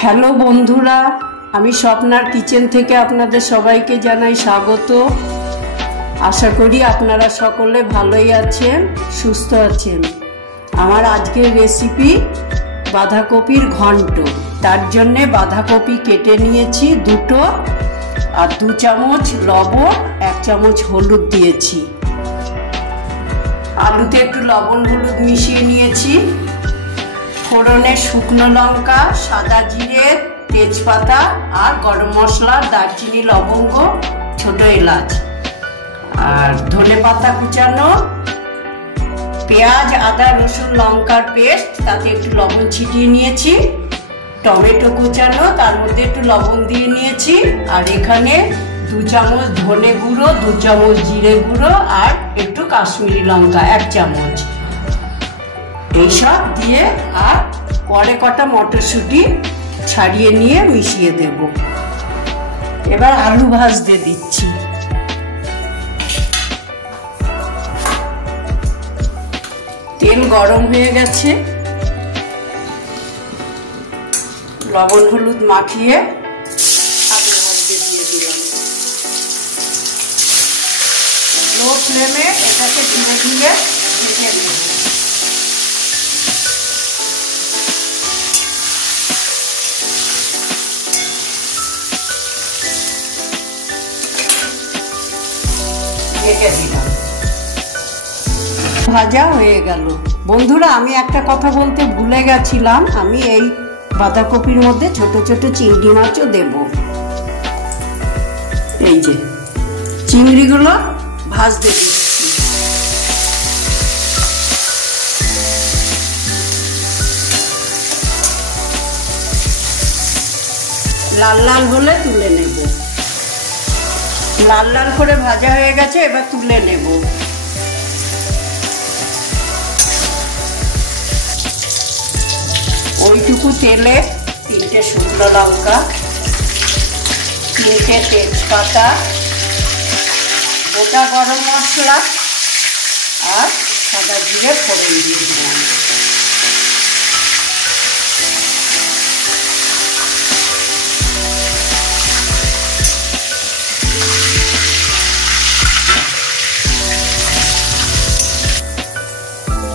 Hello বন্ধুরা, আমি স্বপ্নার kitchen থেকে আপনাদের সবাইকে জানাই স্বাগত। আশা করি আপনারা সকলে ভালোই আছেন, সুস্থ আছেন। আমার আজকের রেসিপি বাঁধাকপির ঘন্ট। তার জন্যে বাঁধাকপি কেটে নিয়েছি দুটো, আর 2 চামচ লবণ, 1 চামচ হলুদ দিয়েছি। আলুতে একটু লবণ হলুদ মিশিয়ে নিয়েছি। ফোড়নে শুকনো লঙ্কা, সাদা জিরে, তেজপাতা আর গরম মশলা, দারচিনি, লবঙ্গ, ছোট এলাচ আর ধনেপাতা কুচানো, পেঁয়াজ, আদা, রসুন, লঙ্কার পেস্ট, তাতে একটু লবণ ছিটিয়ে নিয়েছি, টমেটো কুচানো, তার মধ্যে একটু লবণ দিয়ে নিয়েছি, আর এখানে 2 চামচ ধনে গুঁড়ো, 2 চামচ জিরে গুঁড়ো আর একটু কাশ্মীরি লঙ্কা 1 চামচ, এইসব দিয়ে আর পরে কটা মটরশুঁটি ছাড়িয়ে নিয়ে মিশিয়ে দেব। এবার আলু ভাজতে দিচ্ছি। তেল গরম হয়ে গেছে, লবণ হলুদ মাখিয়ে আলু ভাজতে দিয়ে দিলাম। লো ফ্লেমে এটাকে ধীরে ধীরে ভেজে নেব। ভাজা হয়ে গেল। বন্ধুরা, আমি একটা কথা বলতে ভুলে গেছিলাম, আমি এই বাঁধাকপির মধ্যে ছোট ছোট চিংড়ি মাছও দেব। এই যে চিংড়িগুলো ভাজতে দিচ্ছি। লাল লাল হলে তুলে নেব। লাল লাল করে ভাজা হয়ে গেছে, এবার তুলে নেব। ওইটুকু তেলে 3টে শুকনো লঙ্কা, 3টে তেজপাতা, গোটা গরম মশলা আর সাদা জিরে ফোড়ন দিয়ে দিলাম।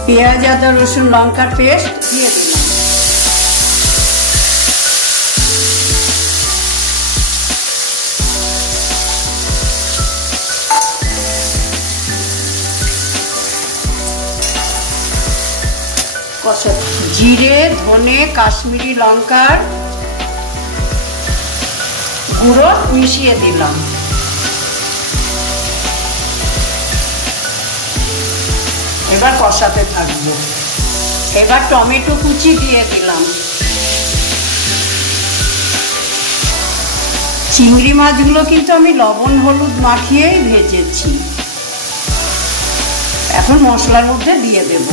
পেঁয়াজ, আদা, রসুন, লঙ্কার পেস্ট দিয়ে দিলাম। জিরে, ধনে, কাশ্মীরি লঙ্কার গুঁড়ো মিশিয়ে দিলাম। এবার কষাতে থাকবো। এবার টমেটো কুচি দিয়ে দিলাম। চিংড়ি মাছগুলো কিন্তু আমি লবণ হলুদ মাখিয়েই ভেজেছি। এখন মশলার মধ্যে দিয়ে দেব।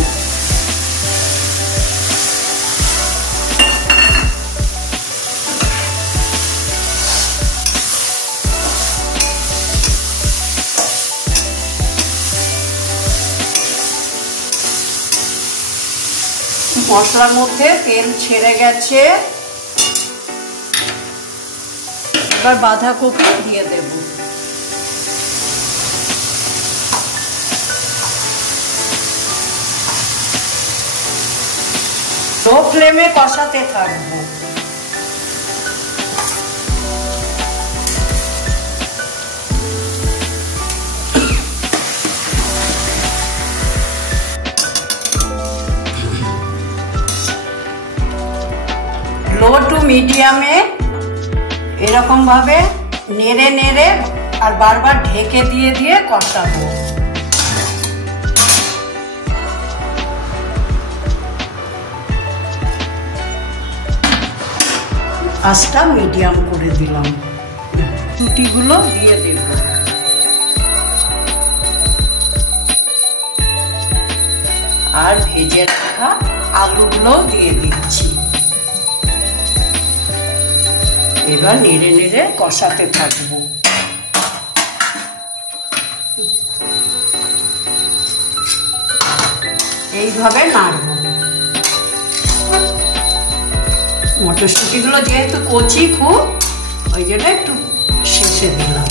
মশলার মধ্যে তেল ছেড়ে গেছে, এবার বাঁধাকপি দিয়ে দেব। লো ফ্লেমে কষাতে থাকবো। লো টু মিডিয়ামে এরকম ভাবে নেড়ে নেড়ে আর বারবার ঢেকে দিয়ে দিয়ে কষাবো। আঁচটা মিডিয়াম করে দিলাম। রুটিগুলো দিয়ে দেব। আর ভেজে রাখা আলুগুলো দিয়ে দিচ্ছি। এবার নেড়ে নেড়ে কষাতে থাকবো। এইভাবে নাড়ব। মটরশুঁটিগুলো যেহেতু কচি খুব, ওই জন্য একটু শেষে দিলাম।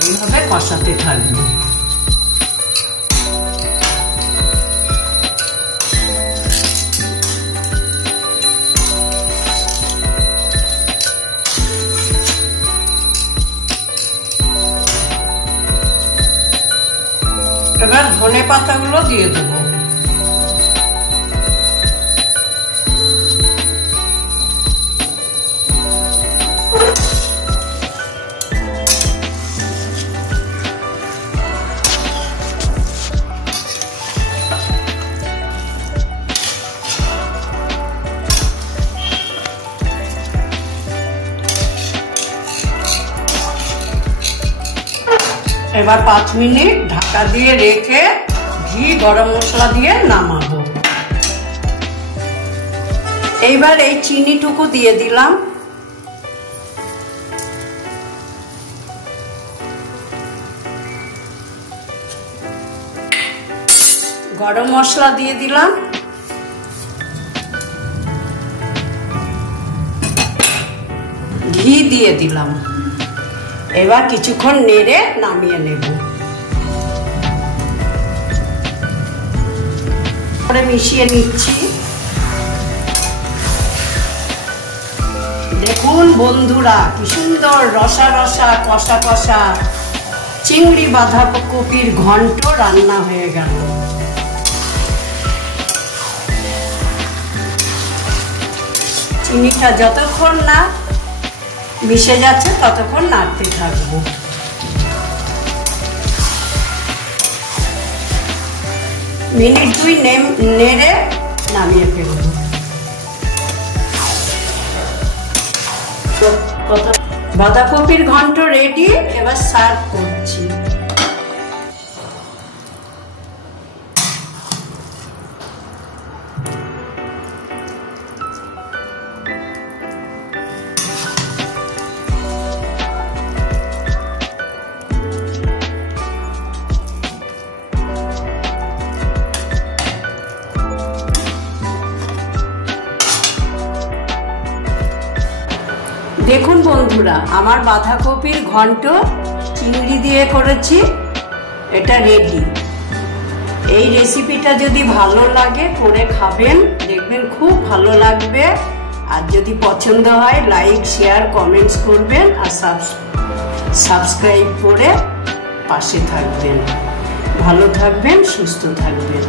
এইভাবে কষাতে থাকবো। এবার ধনে পাতাগুলো দিয়ে দেবো। এবার 5 মিনিট ঢাকা দিয়ে রেখে ঘি গরম মশলা দিয়ে নামাবো। এইবার এই চিনিটুকু দিয়ে দিলাম। গরম মশলা দিয়ে দিলাম। ঘি দিয়ে দিলাম। এবার কিছুক্ষণ নেড়ে নামিয়ে নেব। পরে মিশিয়ে নিচ্ছি। দেখুন বন্ধুরা, কি সুন্দর রসা রসা কষা কষা চিংড়ি বাঁধাকপির ঘন্ট রান্না হয়ে গেল। চিনিটা যতক্ষণ না মিশে যাচ্ছে ততক্ষণ নাড়তে থাকবো। মিনিট 2 নেড়ে নামিয়ে ফেলবো। বাঁধাকপির ঘন্ট রেডি। এবার সার্ভ করছি। দেখুন বন্ধুরা, আমার বাঁধাকপির ঘন্ট চিংড়ি দিয়ে করেছি, এটা রেডি। এই রেসিপিটা যদি ভালো লাগে করে খাবেন, দেখবেন খুব ভালো লাগবে। আর যদি পছন্দ হয় লাইক শেয়ার কমেন্টস করবেন আর সাবস্ক্রাইব করে পাশে থাকবেন। ভালো থাকবেন, সুস্থ থাকবেন।